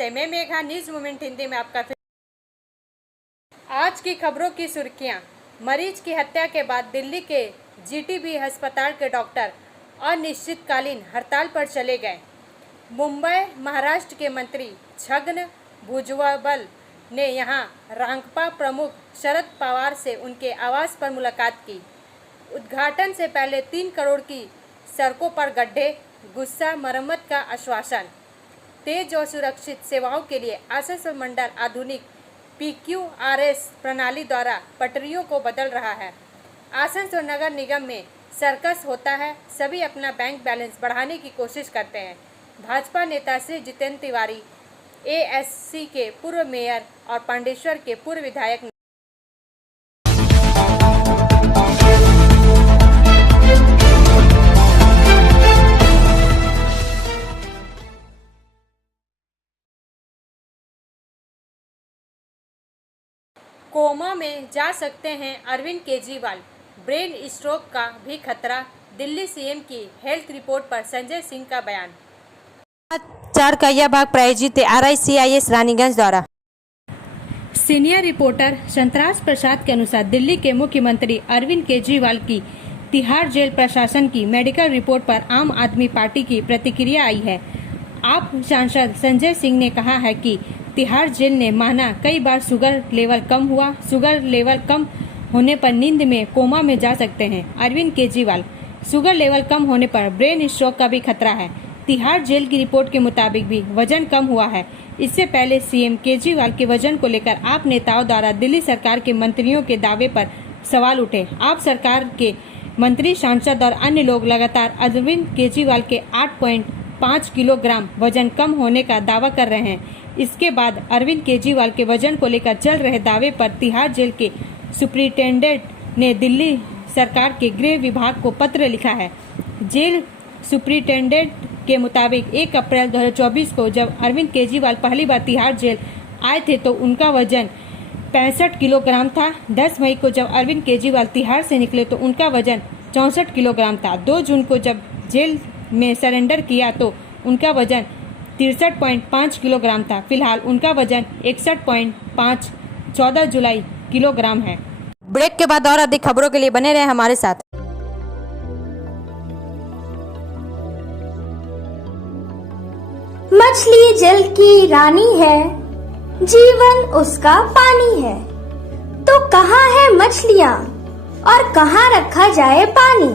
नमस्ते, मैं Megha, news moment Hindi में आपका आज की खबरों की सुर्खियां। मरीज की हत्या के बाद दिल्ली के जीटीबी अस्पताल के डॉक्टर अनिश्चितकालीन हड़ताल पर चले गए। मुंबई महाराष्ट्र के मंत्री छगन भुजबल ने यहां रांगपा प्रमुख शरद पवार से उनके आवास पर मुलाकात की। उद्घाटन से पहले 3 करोड़ की सड़कों पर गड्ढे, गुस्सा मरम्मत का आश्वासन। तेज और सुरक्षित सेवाओं के लिए आसनसोल मंडल आधुनिक PQRS प्रणाली द्वारा पटरियों को बदल रहा है। आसनसोल नगर निगम में सर्कस होता है, सभी अपना बैंक बैलेंस बढ़ाने की कोशिश करते हैं। भाजपा नेता श्री जितेंद्र तिवारी ASC के पूर्व मेयर और पांडेश्वर के पूर्व विधायक कोमा में जा सकते हैं अरविंद केजरीवाल, ब्रेन स्ट्रोक का भी खतरा। दिल्ली CM की हेल्थ रिपोर्ट पर संजय सिंह का बयान। 4 का यह भाग प्रायोजित RICIS रानीगंज द्वारा। सीनियर रिपोर्टर संतराज प्रसाद के अनुसार दिल्ली के मुख्यमंत्री अरविंद केजरीवाल की तिहाड़ जेल प्रशासन की मेडिकल रिपोर्ट पर आम आदमी पार्टी की प्रतिक्रिया आई है। आप सांसद संजय सिंह ने कहा है कि तिहाड़ जेल ने माना कई बार शुगर लेवल कम हुआ। शुगर लेवल कम होने पर नींद में कोमा में जा सकते हैं अरविंद केजरीवाल। शुगर लेवल कम होने पर ब्रेन स्ट्रोक का भी खतरा है। तिहाड़ जेल की रिपोर्ट के मुताबिक भी वजन कम हुआ है। इससे पहले CM केजरीवाल के वजन को लेकर आप नेताओं द्वारा दिल्ली सरकार के मंत्रियों के दावे पर सवाल उठे। आप सरकार के मंत्री, सांसद और अन्य लोग लगातार अरविंद केजरीवाल के 8.5 किलोग्राम वजन कम होने का दावा कर रहे हैं। इसके बाद अरविंद केजरीवाल के वजन को लेकर चल रहे दावे पर तिहाड़ जेल के सुप्रिंटेंडेंट ने दिल्ली सरकार के गृह विभाग को पत्र लिखा है। जेल सुप्रिंटेंडेंट के मुताबिक 1 अप्रैल 2024 को जब अरविंद केजरीवाल पहली बार तिहाड़ जेल आए थे तो उनका वजन 65 किलोग्राम था। 10 मई को जब अरविंद केजरीवाल तिहाड़ से निकले तो उनका वजन 64 किलोग्राम था। 2 जून को जब जेल में सरेंडर किया तो उनका वजन 63.5 किलोग्राम था। फिलहाल उनका वजन 61.5 14 जुलाई किलोग्राम है। ब्रेक के बाद और अधिक खबरों के लिए बने रहे हमारे साथ। मछली जल की रानी है, जीवन उसका पानी है। तो कहाँ है मछलियाँ और कहाँ रखा जाए पानी?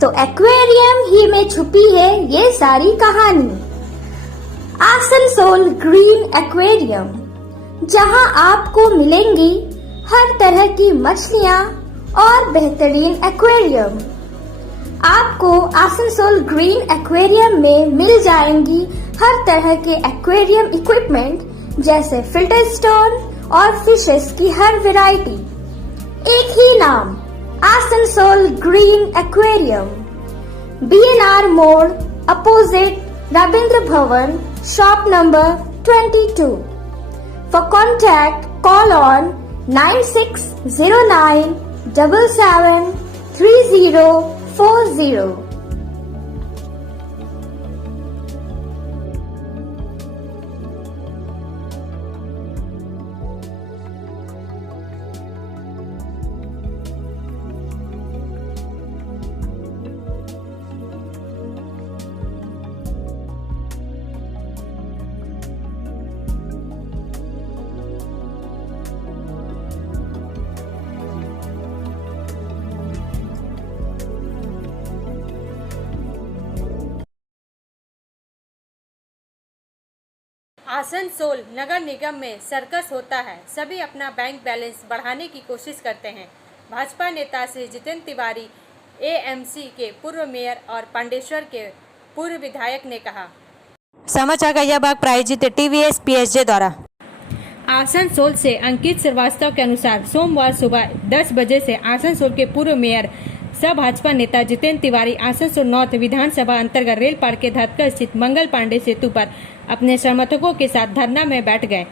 तो एक्वेरियम ही में छुपी है ये सारी कहानी। आसनसोल ग्रीन एक्वेरियम, जहां आपको मिलेंगी हर तरह की मछलियां और बेहतरीन एक्वेरियम। आपको आसनसोल ग्रीन एक्वेरियम में मिल जाएंगी हर तरह के एक्वेरियम इक्विपमेंट जैसे फिल्टर स्टोन और फिशेस की हर वैरायटी। एक ही नाम, आसनसोल ग्रीन एक्वेरियम। BNR मोड़ opposite Ravindra Bhavan, shop number 22. For contact, call on 9609 77 3040. Asansol नगर निगम में सर्कस होता है, सभी अपना बैंक बैलेंस बढ़ाने की कोशिश करते हैं। भाजपा नेता श्री जितेंद्र तिवारी AMC के पूर्व मेयर और पांडेश्वर के पूर्व विधायक ने कहा। समाचार का यह भाग प्रायोजित TVS PSJ द्वारा। आसनसोल से अंकित श्रीवास्तव के अनुसार सोमवार सुबह 10 बजे से आसनसोल के पूर्व मेयर सह भाजपा नेता जितेंद्र तिवारी आसनसोल नॉर्थ विधानसभा अंतर्गत रेल पार्क के धतकर स्थित मंगल पांडे सेतु पर अपने समर्थकों के साथ धरना में बैठ गए।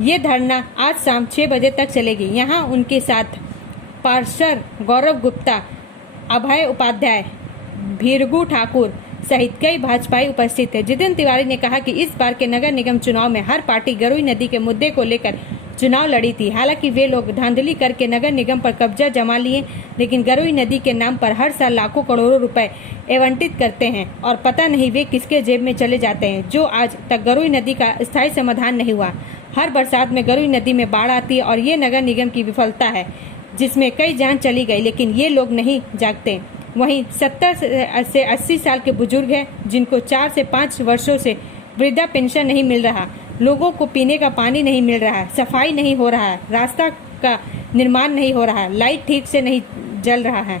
ये धरना आज शाम 6 बजे तक चलेगी। यहाँ उनके साथ पार्षद गौरव गुप्ता, अभय उपाध्याय, भीरगू ठाकुर, सहित कई भाजपाई उपस्थित थे। जितेंद्र तिवारी ने कहा कि इस बार के नगर निगम चुनाव में हर पार्टी गरुई नदी के मुद्दे को लेकर चुनाव लड़ी थी। हालांकि वे लोग धांधली करके नगर निगम पर कब्जा जमा लिए, लेकिन गरुई नदी के नाम पर हर साल लाखों करोड़ों रुपए आवंटित करते हैं और पता नहीं वे किसके जेब में चले जाते हैं, जो आज तक गरुई नदी का स्थायी समाधान नहीं हुआ। हर बरसात में गरुई नदी में बाढ़ आती है और ये नगर निगम की विफलता है, जिसमें कई जान चली गई, लेकिन ये लोग नहीं जागते। वहीं 70 से 80 साल के बुजुर्ग हैं, जिनको 4 से 5 वर्षों से वृद्धा पेंशन नहीं मिल रहा, लोगों को पीने का पानी नहीं मिल रहा है, सफाई नहीं हो रहा है, रास्ता का निर्माण नहीं हो रहा है, लाइट ठीक से नहीं जल रहा है।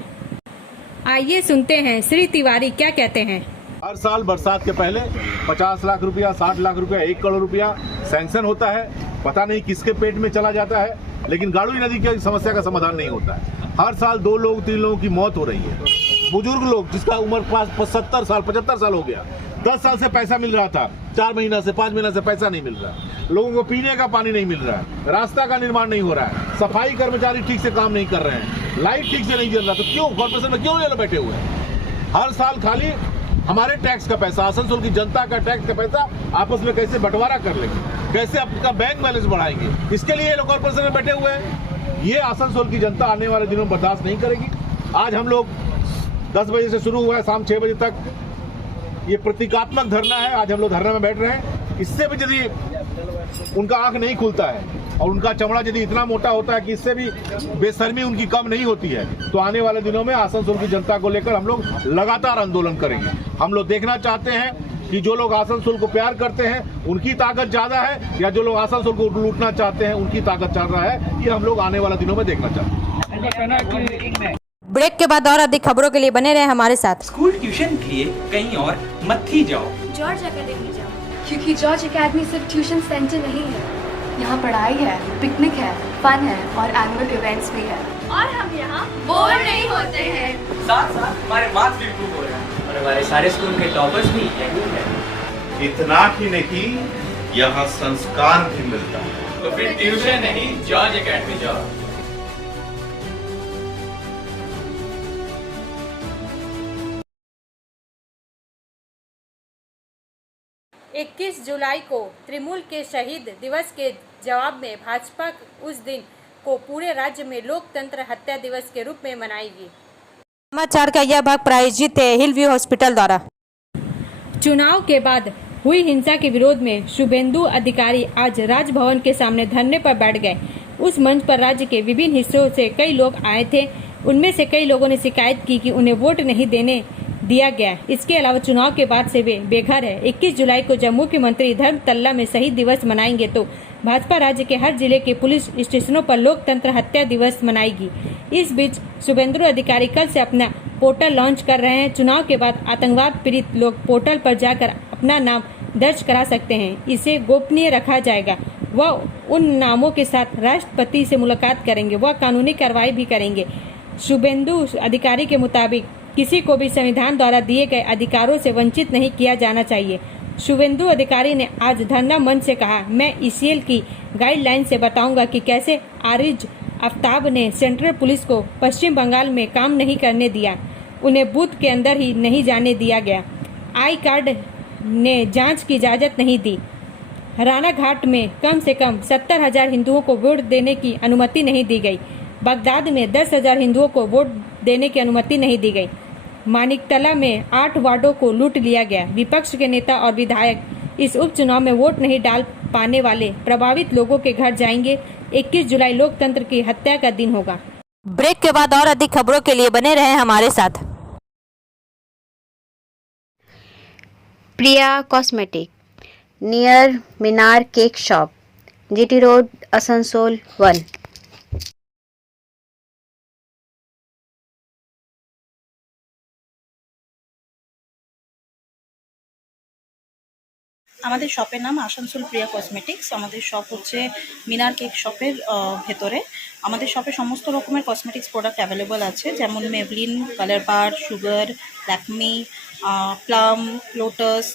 आइए सुनते हैं श्री तिवारी क्या कहते हैं। हर साल बरसात के पहले 50 लाख रुपया, 60 लाख रुपया, 1 करोड़ रुपया सैंक्शन होता है, पता नहीं किसके पेट में चला जाता है, लेकिन गाड़ुई नदी की समस्या का समाधान नहीं होता है। हर साल 2 लोग 3 लोगों की मौत हो रही है। बुजुर्ग लोग जिसका उम्र 70 साल 75 साल हो गया, 10 साल से पैसा मिल रहा था, 4 महीना से 5 महीना से पैसा नहीं मिल रहा, लोगों को पीने का पानी नहीं मिल रहा है, रास्ता का निर्माण नहीं हो रहा है, सफाई कर्मचारी ठीक से काम नहीं कर रहे हैं, लाइट ठीक से नहीं जल रहा, तो क्यों कॉर्पोरेशन में क्यों ये बैठे हुए हैं? हर साल खाली हमारे टैक्स का पैसा, आसनसोल की जनता का टैक्स का पैसा आपस में कैसे बंटवारा कर लेंगे, कैसे अपना बैंक बैलेंस बढ़ाएंगे, इसके लिए ये लोग कॉर्पोरेशन में बैठे हुए हैं। ये आसनसोल की जनता आने वाले दिनों में बर्दाश्त नहीं करेगी। आज हम लोग 10 बजे से शुरू हुआ है, शाम 6 बजे तक ये प्रतीकात्मक धरना है। आज हम लोग धरना में बैठ रहे हैं। इससे भी यदि उनका आंख नहीं खुलता है और उनका चमड़ा यदि इतना मोटा होता है कि इससे भी बेशर्मी उनकी कम नहीं होती है, तो आने वाले दिनों में आसनसोल की जनता को लेकर हम लोग लगातार आंदोलन करेंगे। हम लोग देखना चाहते हैं कि जो लोग आसनसोल को प्यार करते हैं उनकी ताकत ज्यादा है, या जो लोग आसनसोल को लूटना चाहते हैं उनकी ताकत ज्यादा है। ये हम लोग आने वाले दिनों में देखना चाहते हैं। ब्रेक के बाद और अधिक खबरों के लिए बने रहे हमारे साथ। स्कूल ट्यूशन के लिए कहीं और मत ही जाओ, जॉर्ज एकेडमी जाओ, क्योंकि जॉर्ज एकेडमी सिर्फ ट्यूशन सेंटर नहीं है, यहाँ पढ़ाई है, पिकनिक है, फन है और एनुअल इवेंट्स भी है। और हम यहाँ बोर नहीं होते हैं, साथ साथ हमारे मार्क्स भी इम्प्रूव हो रहे हैं और हमारे सारे स्कूल के टॉपर्स भी यही है। इतना ही नहीं, यहाँ संस्कार भी मिलता है। तो फिर ट्यूशन नहीं, जॉर्ज एकेडमी जाओ। इक्कीस जुलाई को तृणमूल के शहीद दिवस के जवाब में भाजपा उस दिन को पूरे राज्य में लोकतंत्र हत्या दिवस के रूप में मनाएगी। समाचार का यह भाग प्रायोजित है हिल व्यू हॉस्पिटल द्वारा। चुनाव के बाद हुई हिंसा के विरोध में शुभेंदु अधिकारी आज राजभवन के सामने धरने पर बैठ गए। उस मंच पर राज्य के विभिन्न हिस्सों से कई लोग आए थे। उनमें से कई लोगों ने शिकायत की कि उन्हें वोट नहीं देने दिया गया। इसके अलावा चुनाव के बाद से वे बेघर है। 21 जुलाई को जब मुख्यमंत्री धर्मतल्ला में शहीद दिवस मनाएंगे तो भाजपा राज्य के हर जिले के पुलिस स्टेशनों पर लोकतंत्र हत्या दिवस मनाएगी। इस बीच शुभेंदु अधिकारी कल से अपना पोर्टल लॉन्च कर रहे हैं। चुनाव के बाद आतंकवाद पीड़ित लोग पोर्टल पर जाकर अपना नाम दर्ज करा सकते हैं। इसे गोपनीय रखा जाएगा। वह उन नामों के साथ राष्ट्रपति से मुलाकात करेंगे। वह कानूनी कार्रवाई भी करेंगे। शुभेंदु अधिकारी के मुताबिक किसी को भी संविधान द्वारा दिए गए अधिकारों से वंचित नहीं किया जाना चाहिए। शुभेंदु अधिकारी ने आज धरना मंच से कहा, मैं ईसीएल की गाइडलाइन से बताऊंगा कि कैसे आरिज आफ्ताब ने सेंट्रल पुलिस को पश्चिम बंगाल में काम नहीं करने दिया। उन्हें बूथ के अंदर ही नहीं जाने दिया गया। आई कार्ड ने जांच की इजाजत नहीं दी। रानाघाट में कम से कम 70,000 हिंदुओं को वोट देने की अनुमति नहीं दी गई। बगदाद में 10,000 हिंदुओं को वोट देने की अनुमति नहीं दी गई। मानिकतला में 8 वार्डों को लूट लिया गया। विपक्ष के नेता और विधायक इस उपचुनाव में वोट नहीं डाल पाने वाले प्रभावित लोगों के घर जाएंगे। 21 जुलाई लोकतंत्र की हत्या का दिन होगा। ब्रेक के बाद और अधिक खबरों के लिए बने रहे हमारे साथ। Priya cosmetic near Minar cake shop, GT road, Asansol 1। আমাদের শপের নাম আসানসোল প্রিয়া কসমেটিক্স। আমাদের শপ হচ্ছে মিনার কেক শপের ভেতরে। আমাদের শপে সমস্ত রকমের কসমেটিক্স প্রোডাক্ট অ্যাভেলেবল আছে, যেমন মেবলিন, কালার বার, সুগার, ল্যাকমি, প্লাম, লোটাস,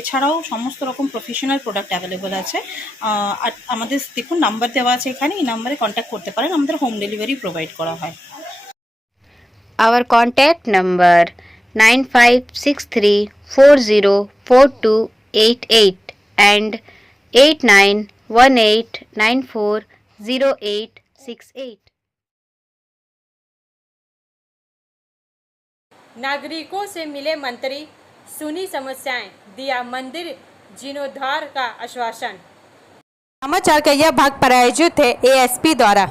এছাড়াও সমস্ত রকম প্রফেশনাল প্রোডাক্ট অ্যাভেলেবল আছে। আর আমাদের দেখুন নাম্বার দেওয়া আছে এখানে, এই নাম্বারে কন্ট্যাক্ট করতে পারেন। আমাদের হোম ডেলিভারি প্রোভাইড করা হয়। Our contact number 9563404288 and 8918940868. नागरिकों से मिले मंत्री, सुनी समस्याएं, दिया मंदिर जीर्णोद्धार का आश्वासन। समाचार का यह भाग प्रायोजित है एएसपी द्वारा।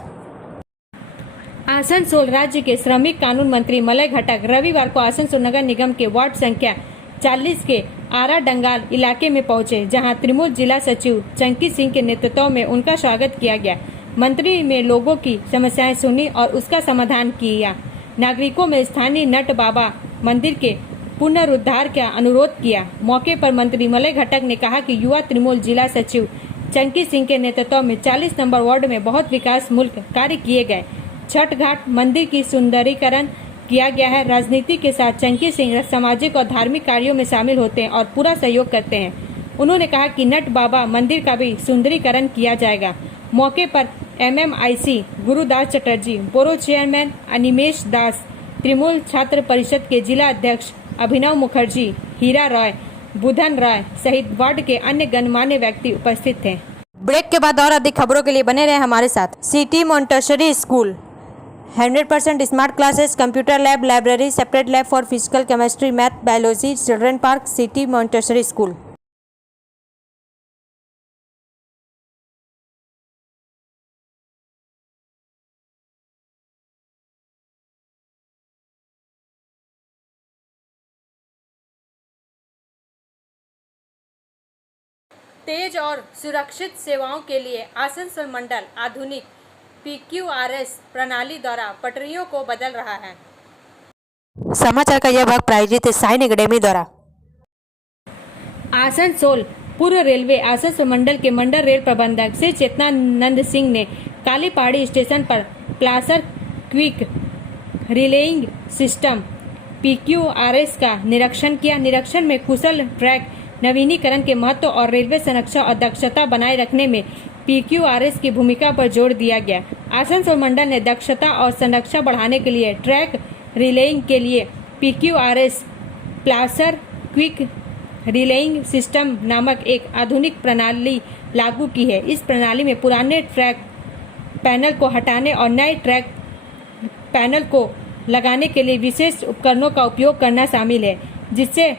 आसनसोल राज्य के श्रमिक कानून मंत्री मलय घटक रविवार को आसनसोल नगर निगम के वार्ड संख्या 40 के आरा डंगाल इलाके में पहुंचे, जहां तृणमूल जिला सचिव चंकी सिंह के नेतृत्व में उनका स्वागत किया गया। मंत्री में लोगों की समस्याएं सुनी और उसका समाधान किया। नागरिकों में स्थानीय नट बाबा मंदिर के पुनरुद्धार का अनुरोध किया। मौके पर मंत्री मलय घटक ने कहा कि युवा तृणमूल जिला सचिव चंकी सिंह के नेतृत्व में 40 नंबर वार्ड में बहुत विकास मूलक कार्य किए गए। छठ घाट मंदिर की सुंदरीकरण किया गया है। राजनीति के साथ चंकी सिंह सामाजिक और धार्मिक कार्यों में शामिल होते हैं और पूरा सहयोग करते हैं। उन्होंने कहा कि नट बाबा मंदिर का भी सुंदरीकरण किया जाएगा। मौके पर MMIC Gurudas Chatterjee, borough chairman Animesh Das, Trinamool Chhatra Parishad के जिला अध्यक्ष अभिनव मुखर्जी, हीरा रॉय, बुधन रॉय सहित वार्ड के अन्य गणमान्य व्यक्ति उपस्थित थे। ब्रेक के बाद और अधिक खबरों के लिए बने रहे हमारे साथ। City Montessori school 100% smart classes, computer lab, library, separate lab for physical chemistry, math, biology, children park, city Montessori school. तेज और सुरक्षित सेवाओं के लिए आसनसोल मंडल आधुनिक PQRS प्रणाली द्वारा पटरियों को बदल रहा है। समाचार का यह भाग प्रायोजित है साइन एकेडमी द्वारा। आसनसोल पूर्व रेलवे आसनसोल मंडल के मंडल रेल प्रबंधक श्री चेतनानंद सिंह ने काली पहाड़ी स्टेशन पर प्लासर क्विक रिलेइंग सिस्टम PQRS का निरीक्षण किया। निरीक्षण में कुशल ट्रैक नवीनीकरण के महत्व और रेलवे संरक्षा और दक्षता बनाए रखने में PQRS की भूमिका पर जोर दिया गया। आसनसोल मंडल ने दक्षता और संरक्षा बढ़ाने के लिए ट्रैक रिलेइंग के लिए PQRS प्लासर क्विक रिलेइंग सिस्टम नामक एक आधुनिक प्रणाली लागू की है। इस प्रणाली में पुराने ट्रैक पैनल को हटाने और नए ट्रैक पैनल को लगाने के लिए विशेष उपकरणों का उपयोग करना शामिल है, जिससे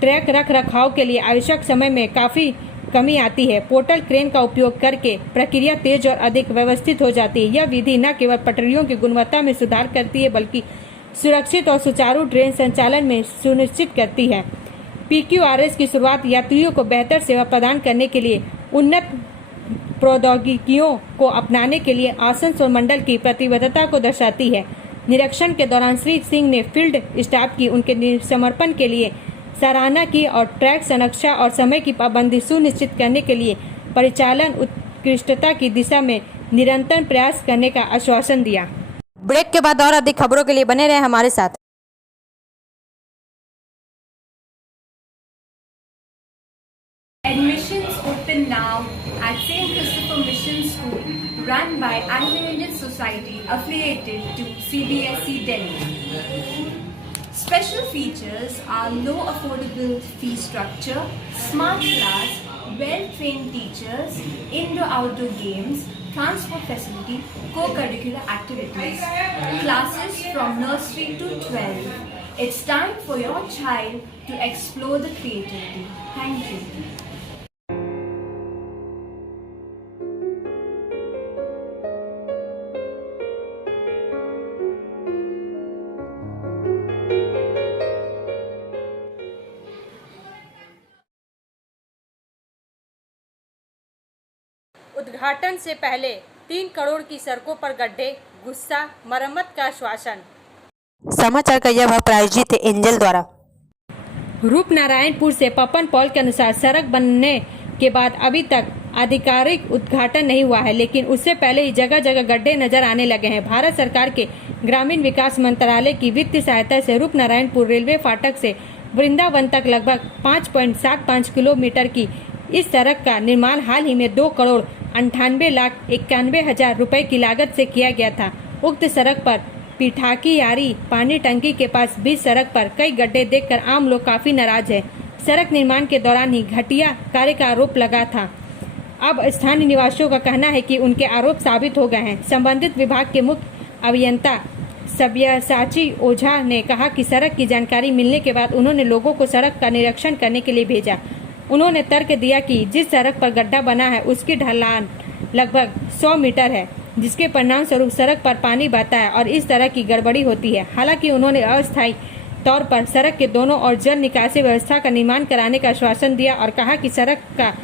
ट्रैक रख रखाव के लिए आवश्यक समय में काफ़ी कमी आती है। पोर्टल क्रेन का उपयोग करके प्रक्रिया तेज और अधिक व्यवस्थित हो जाती है। यह विधि न केवल पटरियों की गुणवत्ता में सुधार करती है, बल्कि सुरक्षित और सुचारू ट्रेन संचालन में सुनिश्चित करती है। PQRS की शुरुआत यात्रियों को बेहतर सेवा प्रदान करने के लिए उन्नत प्रौद्योगिकियों को अपनाने के लिए आसनसोल मंडल की प्रतिबद्धता को दर्शाती है। निरीक्षण के दौरान श्री सिंह ने फील्ड स्टाफ की उनके समर्पण के लिए सराहना की और ट्रैक संरक्षा और समय की पाबंदी सुनिश्चित करने के लिए परिचालन उत्कृष्टता की दिशा में निरंतर प्रयास करने का आश्वासन दिया। ब्रेक के बाद और अधिक खबरों के लिए बने रहे हमारे साथ। Admissions open now at St. Christopher Mission School, run by Anglo-Indian Society affiliated to CBSE Delhi. Special features are low affordable fee structure, smart class, well-trained teachers, indoor-outdoor games, transport facility, co-curricular activities, classes from nursery to 12. It's time for your child to explore the creativity. Thank you. उद्घाटन से पहले 3 करोड़ की सड़कों पर गड्ढे, गुस्सा, मरम्मत का आश्वासन। समाचार का यह भाग प्रायोजित है एंजल द्वारा। रूपनारायणपुर से पपन पॉल के अनुसार सड़क बनने के बाद अभी तक आधिकारिक उद्घाटन नहीं हुआ है, लेकिन उससे पहले ही जगह जगह गड्ढे नजर आने लगे हैं। भारत सरकार के ग्रामीण विकास मंत्रालय की वित्तीय सहायता से रूपनारायणपुर रेलवे फाटक से वृंदावन तक लगभग 5.75 किलोमीटर की इस सड़क का निर्माण हाल ही में 2,98,91,000 रुपए की लागत से किया गया था। उक्त सड़क पर पिठाकी यारी पानी टंकी के पास बीच सड़क पर कई गड्ढे देखकर आम लोग काफी नाराज है। सड़क निर्माण के दौरान ही घटिया कार्य का आरोप लगा था। अब स्थानीय निवासियों का कहना है कि उनके आरोप साबित हो गए हैं। संबंधित विभाग के मुख्य अभियंता सब्यसाची ओझा ने कहा कि सड़क की जानकारी मिलने के बाद उन्होंने लोगों को सड़क का निरीक्षण करने के लिए भेजा। उन्होंने तर्क दिया कि जिस सड़क पर गड्ढा बना है उसकी ढलान लगभग 100 मीटर है, जिसके परिणाम स्वरूप सड़क पर पानी बहता है और इस तरह की गड़बड़ी होती है। हालांकि उन्होंने अस्थायी तौर पर सड़क के दोनों ओर जल निकासी व्यवस्था का निर्माण कराने का आश्वासन दिया और कहा कि सड़क का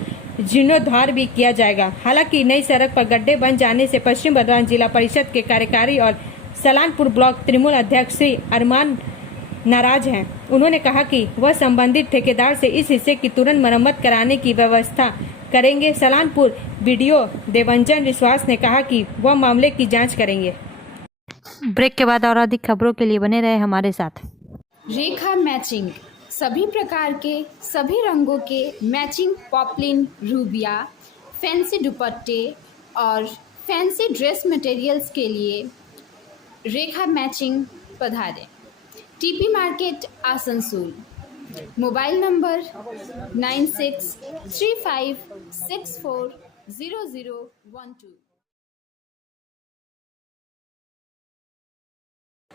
जीर्णोद्धार भी किया जाएगा। हालांकि नई सड़क पर गड्ढे बन जाने से पश्चिम बर्धमान जिला परिषद के कार्यकारी और सलानपुर ब्लॉक तृणमूल अध्यक्ष श्री अरमान नाराज हैं। उन्होंने कहा कि वह संबंधित ठेकेदार से इस हिस्से की तुरंत मरम्मत कराने की व्यवस्था करेंगे। सलानपुर बीडीओ देवंजन विश्वास ने कहा कि वह मामले की जांच करेंगे। ब्रेक के बाद और अधिक खबरों के लिए बने रहे हमारे साथ। रेखा मैचिंग, सभी प्रकार के सभी रंगों के मैचिंग पॉपलिन, रूबिया, फैंसी दुपट्टे और फैंसी ड्रेस मटेरियल्स के लिए रेखा मैचिंग पधारें। TP market Asansol. Mobile number 9635640012।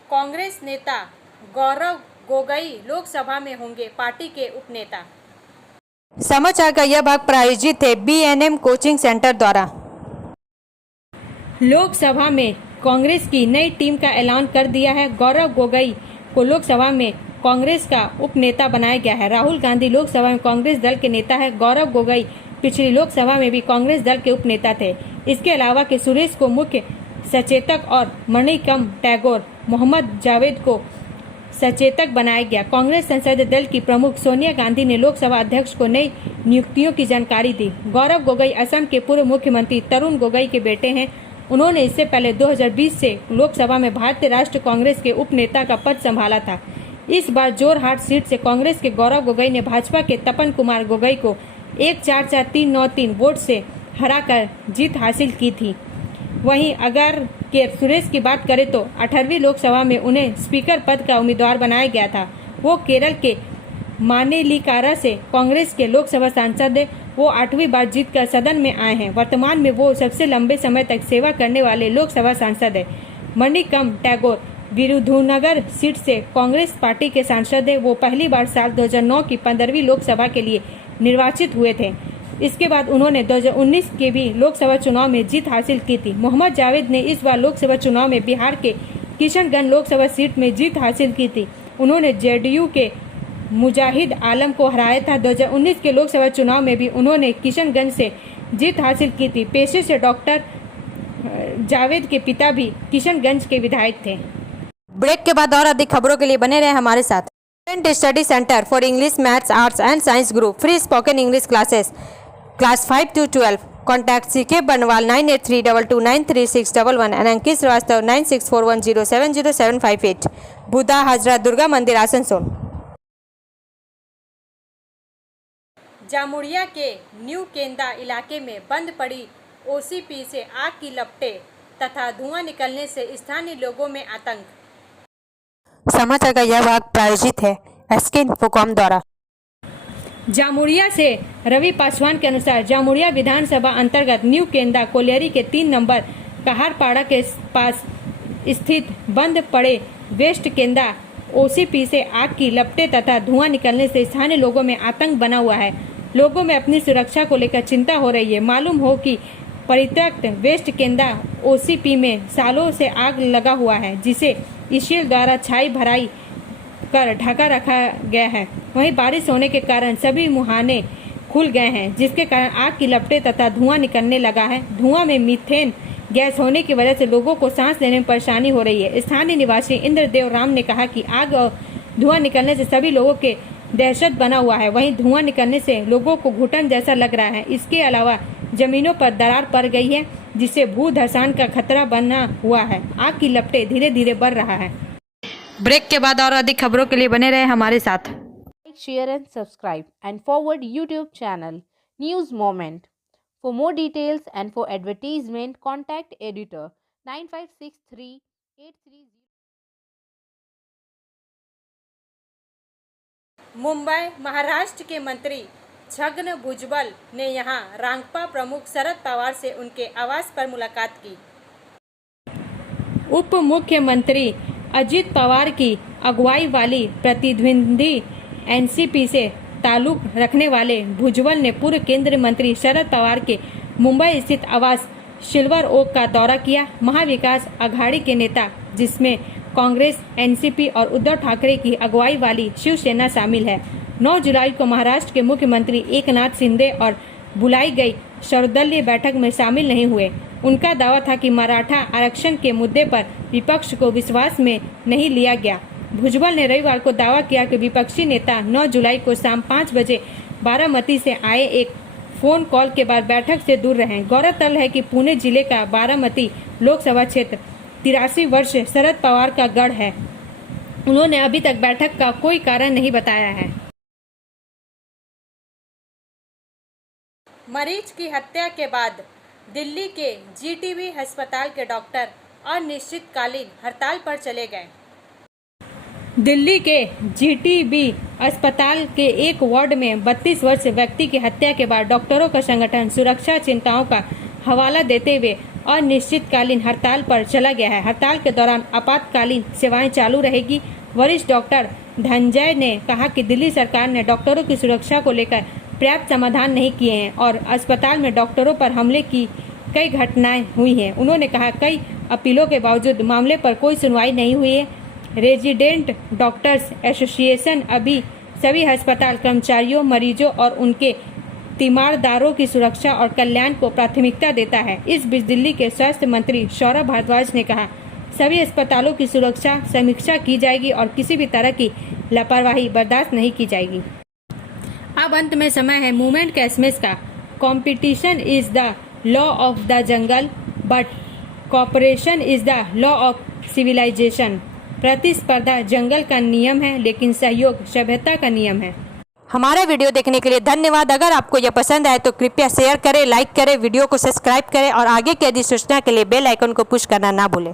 Congress नेता गौरव गोगोई लोकसभा में होंगे पार्टी के उपनेता। समाचार का यह भाग प्रायोजित है BNM कोचिंग सेंटर द्वारा। लोकसभा में कांग्रेस की नई टीम का ऐलान कर दिया है। गौरव गोगोई को लोकसभा में कांग्रेस का उपनेता बनाया गया है। राहुल गांधी लोकसभा में कांग्रेस दल के नेता है। गौरव गोगोई पिछली लोकसभा में भी कांग्रेस दल के उपनेता थे। इसके अलावा के सुरेश को मुख्य सचेतक और मणिकम टैगोर मोहम्मद जावेद को सचेतक बनाया गया। कांग्रेस संसदीय दल की प्रमुख सोनिया गांधी ने लोकसभा अध्यक्ष को नई नियुक्तियों की जानकारी दी। गौरव गोगोई असम के पूर्व मुख्यमंत्री तरुण गोगोई के बेटे हैं। उन्होंने इससे पहले 2020 से लोकसभा में भारतीय राष्ट्रीय कांग्रेस के उपनेता का पद संभाला था। इस बार जोरहाट सीट से कांग्रेस के गौरव गोगोई ने भाजपा के तपन कुमार गोगोई को 144393 वोट से हराकर जीत हासिल की थी। वहीं अगर के सुरेश की बात करें तो 18वीं लोकसभा में उन्हें स्पीकर पद का उम्मीदवार बनाया गया था। वो केरल के मानेलिकारा से कांग्रेस के लोकसभा सांसद है। वो 8वीं बार जीतकर सदन में आए हैं। वर्तमान में वो सबसे लंबे समय तक सेवा करने वाले लोकसभा सांसद है। मणिकम टैगोर विरुधुनगर सीट से कांग्रेस पार्टी के सांसद है। वो पहली बार साल 2009 की 15वीं लोकसभा के लिए निर्वाचित हुए थे। इसके बाद उन्होंने 2019 के भी लोकसभा चुनाव में जीत हासिल की थी। मोहम्मद जावेद ने इस बार लोकसभा चुनाव में बिहार के किशनगंज लोकसभा सीट में जीत हासिल की थी। उन्होंने जेडीयू के मुजाहिद आलम को हराया था। 2019 के लोकसभा चुनाव में भी उन्होंने किशनगंज से जीत हासिल की थी। पेशे से डॉक्टर जावेद के पिता भी किशनगंज के विधायक थे। ब्रेक के बाद और अधिक खबरों के लिए बने रहे हमारे साथ। Study centre for English, maths, arts and science group, free spoken English classes, class 5 to 12। Contact CK Banwal 9832293611 and Ankit Shrivastava 9641070758। Budha Hajra Durga Mandir Asansol. Jamuria के न्यू केंदा इलाके में बंद पड़ी ओसीपी से आग की लपटें तथा धुआं निकलने से स्थानीय लोगों में आतंक। समाचार का यह भाग प्रायोजित है SK इन्फोकॉम द्वारा। जामुड़िया से रवि पासवान के अनुसार जामुड़िया विधानसभा अंतर्गत न्यू केंदा कोलियरी के 3 नंबर कहारपाड़ा के पास स्थित बंद पड़े वेस्ट केंदा ओसीपी से आग की लपटें तथा धुआं निकलने से स्थानीय लोगों में आतंक बना हुआ है। लोगों में अपनी सुरक्षा को लेकर चिंता हो रही है। मालूम हो कि परित्यक्त वेस्ट केंदा ओसीपी में सालों से आग लगा हुआ है, जिसे ईशीएल द्वारा छाई भराई कर ढका रखा गया है। वहीं बारिश होने के कारण सभी मुहाने खुल गए हैं, जिसके कारण आग की लपटें तथा धुआं निकलने लगा है। धुआं में मीथेन गैस होने की वजह से लोगों को सांस लेने में परेशानी हो रही है। स्थानीय निवासी इंद्रदेव राम ने कहा कि आग और धुआं निकलने से सभी लोगों के दहशत बना हुआ है। वहीं धुआं निकलने से लोगों को घुटन जैसा लग रहा है। इसके अलावा जमीनों पर दरार पड़ गई है, जिससे भू धसान का खतरा बना हुआ है। आग की लपटें धीरे धीरे बढ़ रहा है। ब्रेक के बाद और अधिक खबरों के लिए बने रहे हमारे साथ। Like, share and subscribe and forward YouTube channel News Moment. For more details and for advertisement, contact editor 956383 Mumbai Maharashtra के मंत्री छगन भुजबल ने यहां रांगपा प्रमुख शरद पवार से उनके आवास पर मुलाकात की। उप मुख्यमंत्री अजित पवार की अगुवाई वाली प्रतिद्वंदी एनसीपी से ताल्लुक रखने वाले भुजबल ने पूर्व केंद्रीय मंत्री शरद पवार के मुंबई स्थित आवास सिल्वर ओक का दौरा किया। महाविकास अघाड़ी के नेता, जिसमें कांग्रेस, एनसीपी और उद्धव ठाकरे की अगुवाई वाली शिवसेना शामिल है, 9 जुलाई को महाराष्ट्र के मुख्यमंत्री एकनाथ शिंदे और बुलाई गई सर्वदलीय बैठक में शामिल नहीं हुए। उनका दावा था कि मराठा आरक्षण के मुद्दे पर विपक्ष को विश्वास में नहीं लिया गया। भुजबल ने रविवार को दावा किया कि विपक्षी नेता 9 जुलाई को शाम 5 बजे बारामती से आए एक फोन कॉल के बाद बैठक से दूर रहे। गौरतलब है कि पुणे जिले का बारामती लोकसभा क्षेत्र 83 वर्ष शरद पवार का गढ़ है। उन्होंने अभी तक बैठक का कोई कारण नहीं बताया है। मरीज की हत्या के बाद दिल्ली के जीटीबी अस्पताल के डॉक्टर अनिश्चितकालीन हड़ताल पर चले गए। दिल्ली के जीटीबी अस्पताल के एक वार्ड में 32 वर्षीय व्यक्ति की हत्या के बाद डॉक्टरों का संगठन सुरक्षा चिंताओं का हवाला देते हुए अनिश्चितकालीन हड़ताल पर चला गया है। हड़ताल के दौरान आपातकालीन सेवाएं चालू रहेगी। वरिष्ठ डॉक्टर धनंजय ने कहा कि दिल्ली सरकार ने डॉक्टरों की सुरक्षा को लेकर पर्याप्त समाधान नहीं किए हैं और अस्पताल में डॉक्टरों पर हमले की कई घटनाएं हुई हैं। उन्होंने कहा कई अपीलों के बावजूद मामले पर कोई सुनवाई नहीं हुई है। रेजिडेंट डॉक्टर्स एसोसिएशन अभी सभी अस्पताल कर्मचारियों, मरीजों और उनके तीमारदारों की सुरक्षा और कल्याण को प्राथमिकता देता है। इस बीच दिल्ली के स्वास्थ्य मंत्री सौरभ भारद्वाज ने कहा, सभी अस्पतालों की सुरक्षा समीक्षा की जाएगी और किसी भी तरह की लापरवाही बर्दाश्त नहीं की जाएगी। अब अंत में समय है मूवमेंट का एसएमएस का। Competition is the law of the jungle but cooperation is the law of civilisation. प्रतिस्पर्धा जंगल का नियम है, लेकिन सहयोग सभ्यता का नियम है। हमारा वीडियो देखने के लिए धन्यवाद। अगर आपको यह पसंद आए तो कृपया शेयर करें, लाइक करें, वीडियो को सब्सक्राइब करें और आगे की अधिसूचना के लिए बेल आइकन को पुश करना ना भूलें।